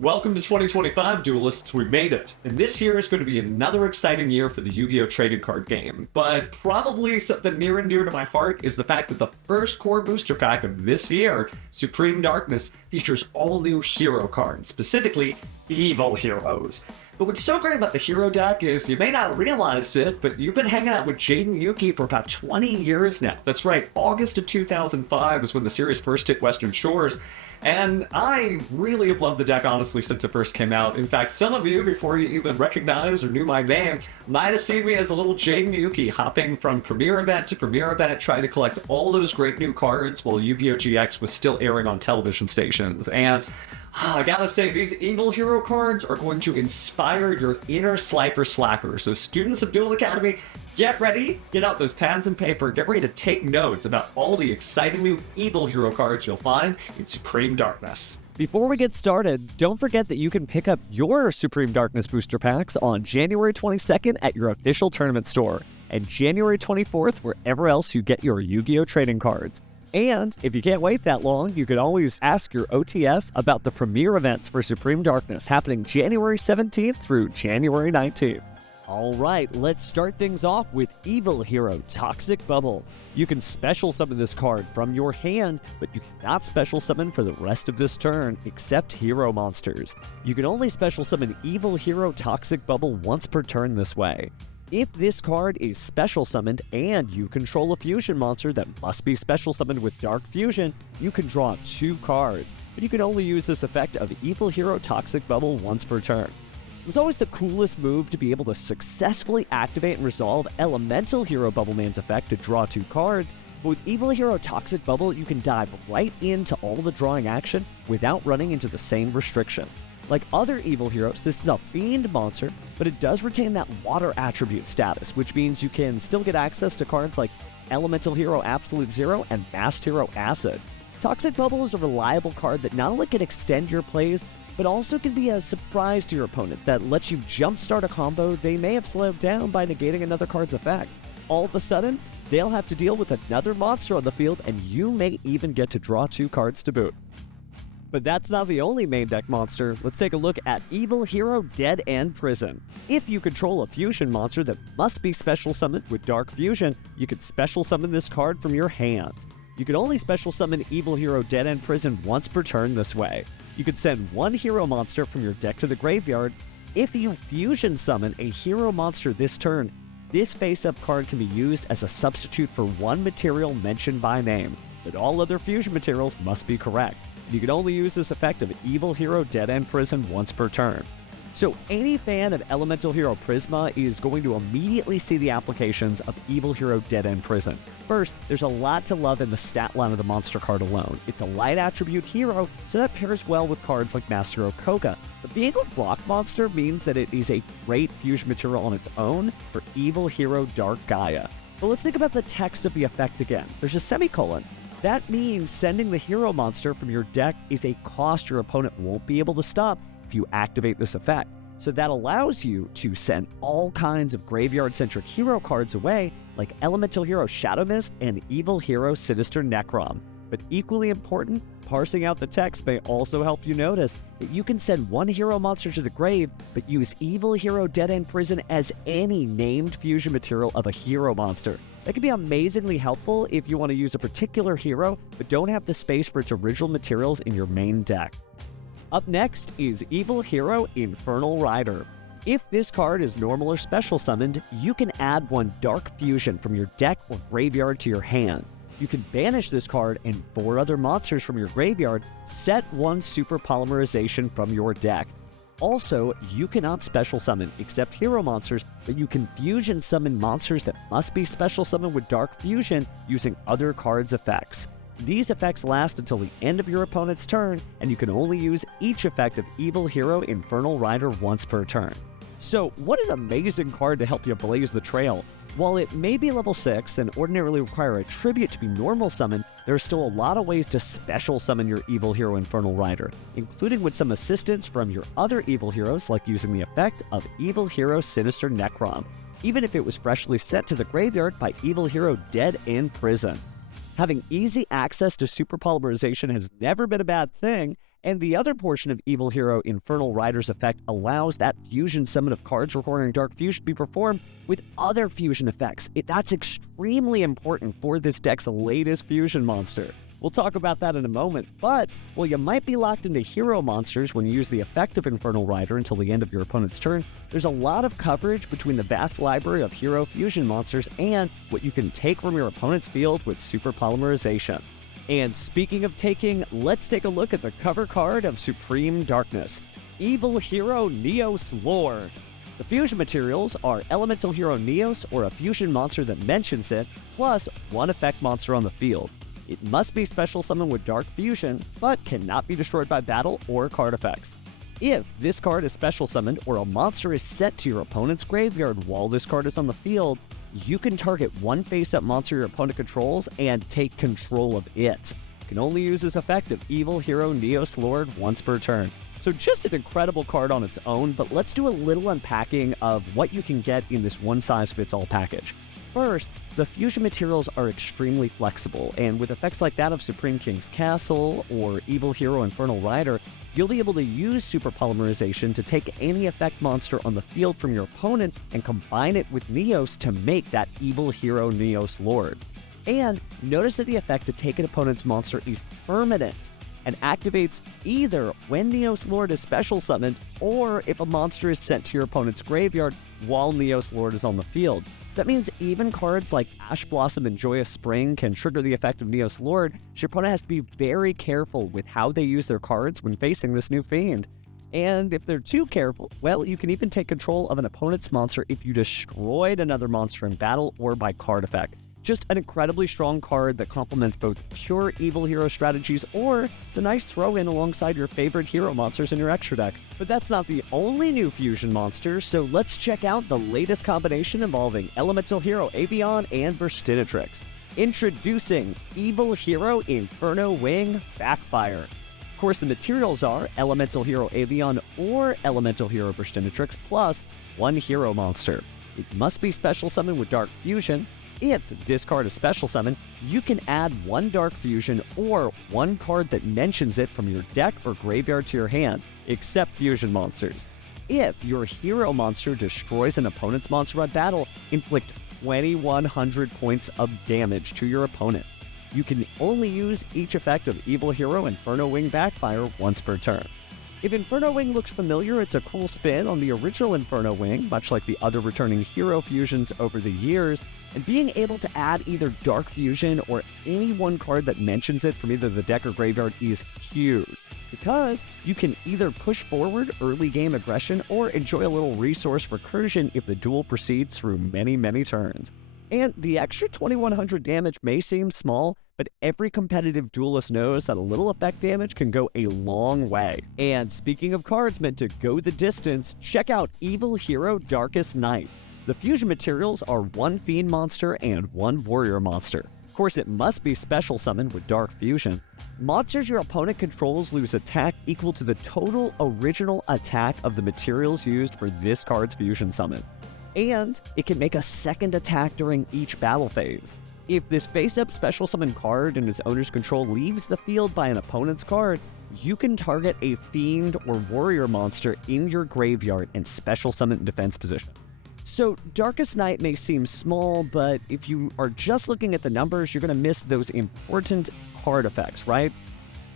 Welcome to 2025, Duelists. We made it. And this year is going to be another exciting year for the Yu-Gi-Oh! Trading card game. But probably something near and dear to my heart is the fact that the first core booster pack of this year, Supreme Darkness, features all new hero cards, specifically evil heroes. But what's so great about the hero deck is you may not realize it, but you've been hanging out with Jaden Yuki for about 20 years now. That's right, August of 2005 is when the series first hit Western Shores. And I really have loved the deck, honestly, since it first came out. In fact, some of you, before you even recognized or knew my name, might have seen me as a little Jaden Yuki, hopping from premiere event to premiere event, trying to collect all those great new cards while Yu-Gi-Oh! GX was still airing on television stations. And I gotta say, these evil hero cards are going to inspire your inner Slifer Slacker. So students of Duel Academy, get ready, get out those pens and paper, get ready to take notes about all the exciting new evil hero cards you'll find in Supreme Darkness. Before we get started, don't forget that you can pick up your Supreme Darkness booster packs on January 22nd at your official tournament store, and January 24th wherever else you get your Yu-Gi-Oh! Trading cards. And if you can't wait that long, you can always ask your OTS about the premiere events for Supreme Darkness happening January 17th through January 19th. Alright, let's start things off with Evil Hero Toxic Bubble. You can special summon this card from your hand, but you cannot special summon for the rest of this turn except hero monsters. You can only special summon Evil Hero Toxic Bubble once per turn this way. If this card is special summoned and you control a fusion monster that must be special summoned with Dark Fusion, you can draw 2 cards, but you can only use this effect of Evil Hero Toxic Bubble once per turn. It was always the coolest move to be able to successfully activate and resolve Elemental Hero Bubbleman's effect to draw 2 cards, but with Evil Hero Toxic Bubble you can dive right into all the drawing action without running into the same restrictions. Like other evil heroes, this is a fiend monster, but it does retain that water attribute status, which means you can still get access to cards like Elemental Hero Absolute Zero and Fast Hero Acid. Toxic Bubble is a reliable card that not only can extend your plays, but also can be a surprise to your opponent that lets you jumpstart a combo they may have slowed down by negating another card's effect. All of a sudden, they'll have to deal with another monster on the field, and you may even get to draw 2 cards to boot. But that's not the only main deck monster. Let's take a look at Evil Hero Dead End Prison. If you control a fusion monster that must be special summoned with Dark Fusion, you can special summon this card from your hand. You can only special summon Evil Hero Dead End Prison once per turn this way. You can send 1 hero monster from your deck to the graveyard. If you fusion summon a hero monster this turn, this face-up card can be used as a substitute for 1 material mentioned by name, but all other fusion materials must be correct. You can only use this effect of Evil Hero Dead End Prison once per turn. So any fan of Elemental Hero Prisma is going to immediately see the applications of Evil Hero Dead End Prison. First, there's a lot to love in the stat line of the monster card alone. It's a light attribute hero, so that pairs well with cards like Master Okoka. But being a rock monster means that it is a great fusion material on its own for Evil Hero Dark Gaia. But let's think about the text of the effect again. There's a semicolon. That means sending the hero monster from your deck is a cost your opponent won't be able to stop if you activate this effect. So that allows you to send all kinds of graveyard-centric hero cards away, like Elemental Hero Shadow Mist and Evil Hero Sinister Necrom. But equally important, parsing out the text may also help you notice that you can send 1 hero monster to the grave, but use Evil Hero Dead End Prison as any named fusion material of a hero monster. That can be amazingly helpful if you want to use a particular hero, but don't have the space for its original materials in your main deck. Up next is Evil Hero Infernal Rider. If this card is normal or special summoned, you can add 1 Dark Fusion from your deck or graveyard to your hand. You can banish this card and 4 other monsters from your graveyard, set 1 Super Polymerization from your deck. Also, you cannot special summon except hero monsters, but you can fusion summon monsters that must be special summoned with Dark Fusion using other cards' effects. These effects last until the end of your opponent's turn, and you can only use each effect of Evil Hero Infernal Rider once per turn. So, what an amazing card to help you blaze the trail. While it may be level 6 and ordinarily require a tribute to be normal summoned, there are still a lot of ways to special summon your Evil Hero Infernal Rider, including with some assistance from your other evil heroes like using the effect of Evil Hero Sinister Necrom, even if it was freshly sent to the graveyard by Evil Hero Dead End Prison. Having easy access to super polymerization has never been a bad thing, And the other portion of Evil Hero Infernal Rider's effect allows that fusion summon of cards requiring Dark Fusion to be performed with other fusion effects. That's extremely important for this deck's latest fusion monster. We'll talk about that in a moment, but while you might be locked into hero monsters when you use the effect of Infernal Rider until the end of your opponent's turn, there's a lot of coverage between the vast library of hero fusion monsters and what you can take from your opponent's field with Super Polymerization. And speaking of taking, let's take a look at the cover card of Supreme Darkness, Evil Hero Neos Lord. The fusion materials are Elemental Hero Neos or a fusion monster that mentions it, plus one effect monster on the field. It must be special summoned with Dark Fusion, but cannot be destroyed by battle or card effects. If this card is special summoned or a monster is sent to your opponent's graveyard while this card is on the field, you can target one face-up monster your opponent controls and take control of it. You can only use this effect of Evil Hero Neos Lord once per turn. So just an incredible card on its own, but let's do a little unpacking of what you can get in this one-size-fits-all package. First, the fusion materials are extremely flexible, and with effects like that of Supreme King's Castle or Evil Hero Infernal Rider, you'll be able to use Super Polymerization to take any effect monster on the field from your opponent and combine it with Neos to make that Evil Hero Neos Lord. And notice that the effect to take an opponent's monster is permanent and activates either when Neos Lord is special summoned or if a monster is sent to your opponent's graveyard while Neos Lord is on the field. That means even cards like Ash Blossom and Joyous Spring can trigger the effect of Neos Lord, so your opponent has to be very careful with how they use their cards when facing this new fiend. And if they're too careful, well, you can even take control of an opponent's monster if you destroyed another monster in battle or by card effect. Just an incredibly strong card that complements both pure Evil Hero strategies, or it's a nice throw-in alongside your favorite hero monsters in your extra deck. But that's not the only new fusion monster, so let's check out the latest combination involving Elemental Hero Avion and Burstinatrix. Introducing Evil Hero Inferno Wing Backfire. Of course, the materials are Elemental Hero Avion or Elemental Hero Burstinatrix plus one hero monster. It must be special summoned with Dark Fusion. If this card is special summoned, you can add one Dark Fusion or one card that mentions it from your deck or graveyard to your hand, except fusion monsters. If your hero monster destroys an opponent's monster by battle, inflict 2,100 points of damage to your opponent. You can only use each effect of Evil Hero Inferno Wing Backfire once per turn. If Inferno Wing looks familiar, it's a cool spin on the original Inferno Wing, much like the other returning hero fusions over the years, and being able to add either Dark Fusion or any one card that mentions it from either the deck or graveyard is huge, because you can either push forward early game aggression or enjoy a little resource recursion if the duel proceeds through many turns. And the extra 2,100 damage may seem small, but every competitive duelist knows that a little effect damage can go a long way. And speaking of cards meant to go the distance, check out Evil Hero Darkest Night. The fusion materials are one fiend monster and one warrior monster. Of course, it must be special summoned with Dark Fusion. Monsters your opponent controls lose attack equal to the total original attack of the materials used for this card's fusion summon. And it can make a second attack during each battle phase. If this face-up special summon card in its owner's control leaves the field by an opponent's card, you can target a fiend or warrior monster in your graveyard and special summon in defense position. So Darkest Night may seem small, but if you are just looking at the numbers, you're going to miss those important card effects, right?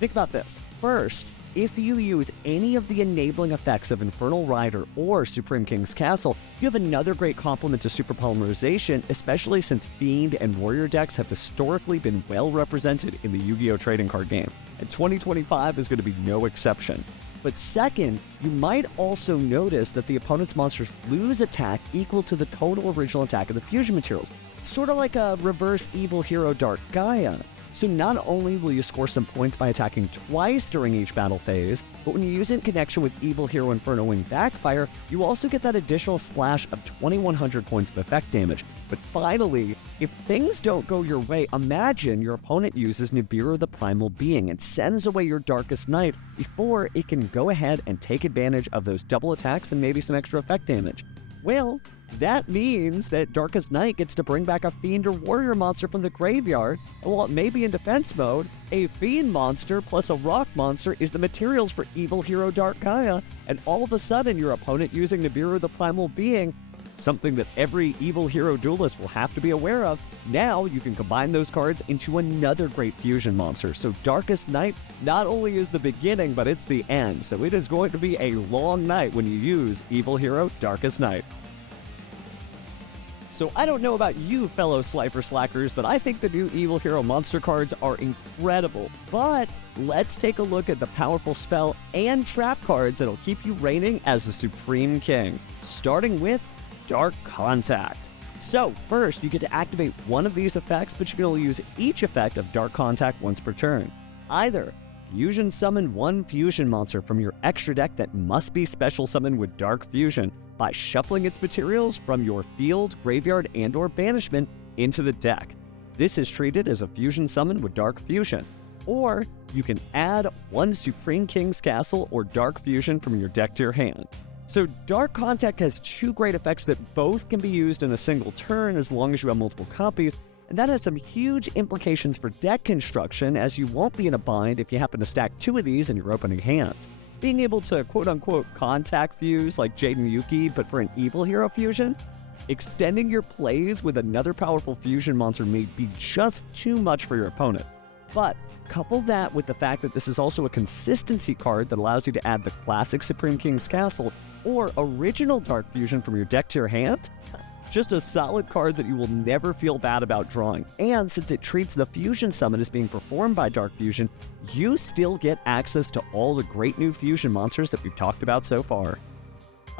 Think about this. First, if you use any of the enabling effects of Infernal Rider or Supreme King's Castle, you have another great complement to Super Polymerization, especially since Fiend and Warrior decks have historically been well represented in the Yu-Gi-Oh! Trading card game, and 2025 is going to be no exception. But second, you might also notice that the opponent's monsters lose attack equal to the total original attack of the fusion materials. It's sort of like a reverse Evil Hero Dark Gaia. So not only will you score some points by attacking twice during each battle phase, but when you use it in connection with Evil Hero Inferno Wing Backfire, you also get that additional splash of 2,100 points of effect damage. But finally, if things don't go your way, imagine your opponent uses Nibiru the Primal Being and sends away your Darkest Night before it can go ahead and take advantage of those double attacks and maybe some extra effect damage. Well, That means that Darkest Night gets to bring back a Fiend or Warrior monster from the graveyard, and while it may be in defense mode, a Fiend monster plus a Rock monster is the materials for Evil Hero Dark Gaia, and all of a sudden your opponent using Nibiru the Primal Being, something that every Evil Hero duelist will have to be aware of, now you can combine those cards into another great fusion monster. So Darkest Night not only is the beginning, but it's the end, so it is going to be a long night when you use Evil Hero Darkest Night. So I don't know about you, fellow Slifer Slackers, but I think the new Evil Hero monster cards are incredible. But let's take a look at the powerful spell and trap cards that'll keep you reigning as the Supreme King, starting with Dark Contact. So first, you get to activate one of these effects, but you can only use each effect of Dark Contact once per turn. Either fusion summon one fusion monster from your extra deck that must be special summoned with Dark Fusion by shuffling its materials from your field, graveyard, and/or banishment into the deck. This is treated as a fusion summon with Dark Fusion. Or you can add one Supreme King's Castle or Dark Fusion from your deck to your hand. So Dark Contact has two great effects that both can be used in a single turn as long as you have multiple copies, and that has some huge implications for deck construction, as you won't be in a bind if you happen to stack two of these in your opening hand. Being able to quote-unquote contact fuse like Jaden Yuki, but for an Evil Hero fusion, extending your plays with another powerful fusion monster may be just too much for your opponent. But couple that with the fact that this is also a consistency card that allows you to add the classic Supreme King's Castle or original Dark Fusion from your deck to your hand, just a solid card that you will never feel bad about drawing. And since it treats the fusion summon as being performed by Dark Fusion, you still get access to all the great new fusion monsters that we've talked about so far.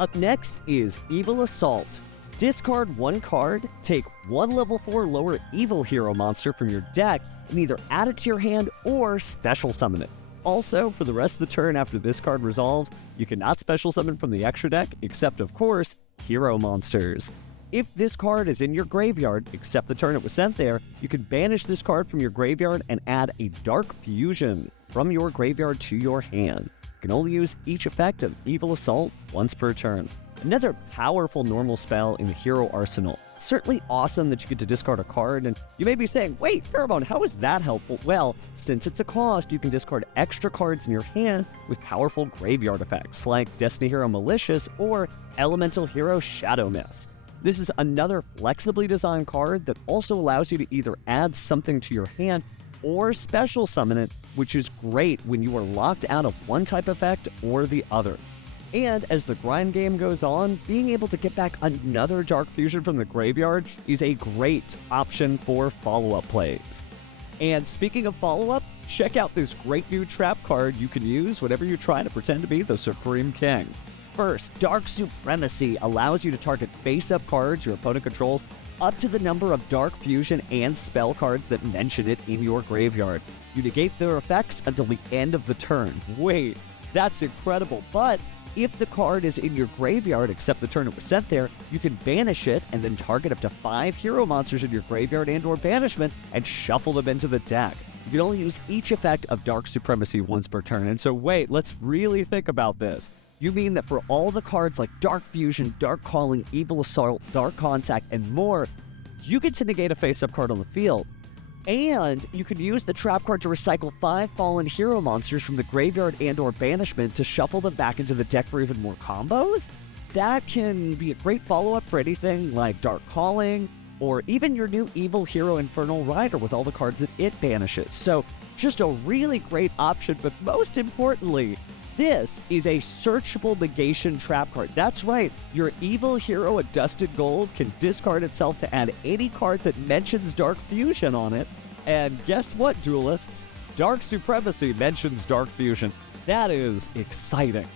Up next is Evil Assault. Discard one card, take one level 4 lower Evil Hero monster from your deck, and either add it to your hand or special summon it. Also, for the rest of the turn after this card resolves, you cannot special summon from the extra deck, except of course, hero monsters. If this card is in your graveyard, except the turn it was sent there, you can banish this card from your graveyard and add a Dark Fusion from your graveyard to your hand. You can only use each effect of Evil Assault once per turn. Another powerful normal spell in the hero arsenal. Certainly awesome that you get to discard a card, and you may be saying, wait, Pheromone, how is that helpful? Well, since it's a cost, you can discard extra cards in your hand with powerful graveyard effects like Destiny Hero Malicious or Elemental Hero Shadow Mist. This is another flexibly designed card that also allows you to either add something to your hand or special summon it, which is great when you are locked out of one type effect or the other. And as the grind game goes on, being able to get back another Dark Fusion from the graveyard is a great option for follow-up plays. And speaking of follow-up, check out this great new trap card you can use whenever you try to pretend to be the Supreme King. First, Dark Supremacy allows you to target face-up cards your opponent controls up to the number of Dark Fusion and spell cards that mention it in your graveyard. You negate their effects until the end of the turn. Wait, that's incredible, but if the card is in your graveyard except the turn it was sent there, you can banish it and then target up to 5 hero monsters in your graveyard and/or banishment and shuffle them into the deck. You can only use each effect of Dark Supremacy once per turn, and so wait, let's really think about this. You mean that for all the cards like Dark Fusion, Dark Calling, Evil Assault, Dark Contact, and more, you get to negate a face-up card on the field. And you can use the trap card to recycle 5 fallen hero monsters from the graveyard and/or banishment to shuffle them back into the deck for even more combos? That can be a great follow-up for anything like Dark Calling, or even your new Evil Hero Infernal Rider with all the cards that it banishes. So just a really great option, but most importantly, this is a searchable negation trap card. That's right, your Evil Hero at Dusted Gold can discard itself to add any card that mentions Dark Fusion on it. And guess what, duelists? Dark Supremacy mentions Dark Fusion. That is exciting.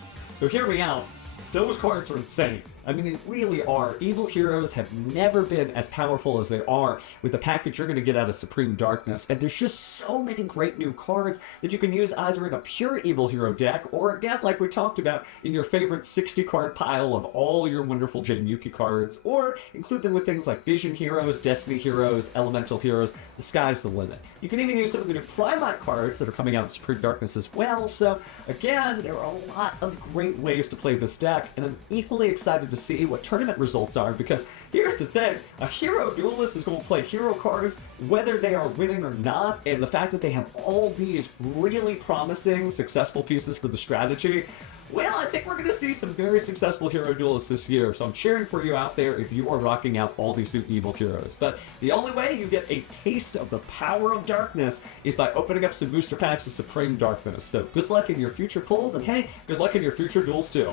So hear me out. Those cards are insane. I mean, they really are. Evil heroes have never been as powerful as they are with the package you're going to get out of Supreme Darkness. And there's just so many great new cards that you can use either in a pure Evil Hero deck or, again, like we talked about, in your favorite 60-card pile of all your wonderful Jaden Yuki cards, or include them with things like Vision Heroes, Destiny Heroes, Elemental Heroes. The sky's the limit. You can even use some of the new Primite cards that are coming out in Supreme Darkness as well. So, again, there are a lot of great ways to play this deck, and I'm equally excited to to see what tournament results are, because here's the thing, a hero duelist is going to play hero cards whether they are winning or not, and the fact that they have all these really promising, successful pieces for the strategy, well, I think we're going to see some very successful hero duelists this year, so I'm cheering for you out there if you are rocking out all these new evil heroes. But the only way you get a taste of the power of darkness is by opening up some booster packs of Supreme Darkness. So good luck in your future pulls, and hey, good luck in your future duels too.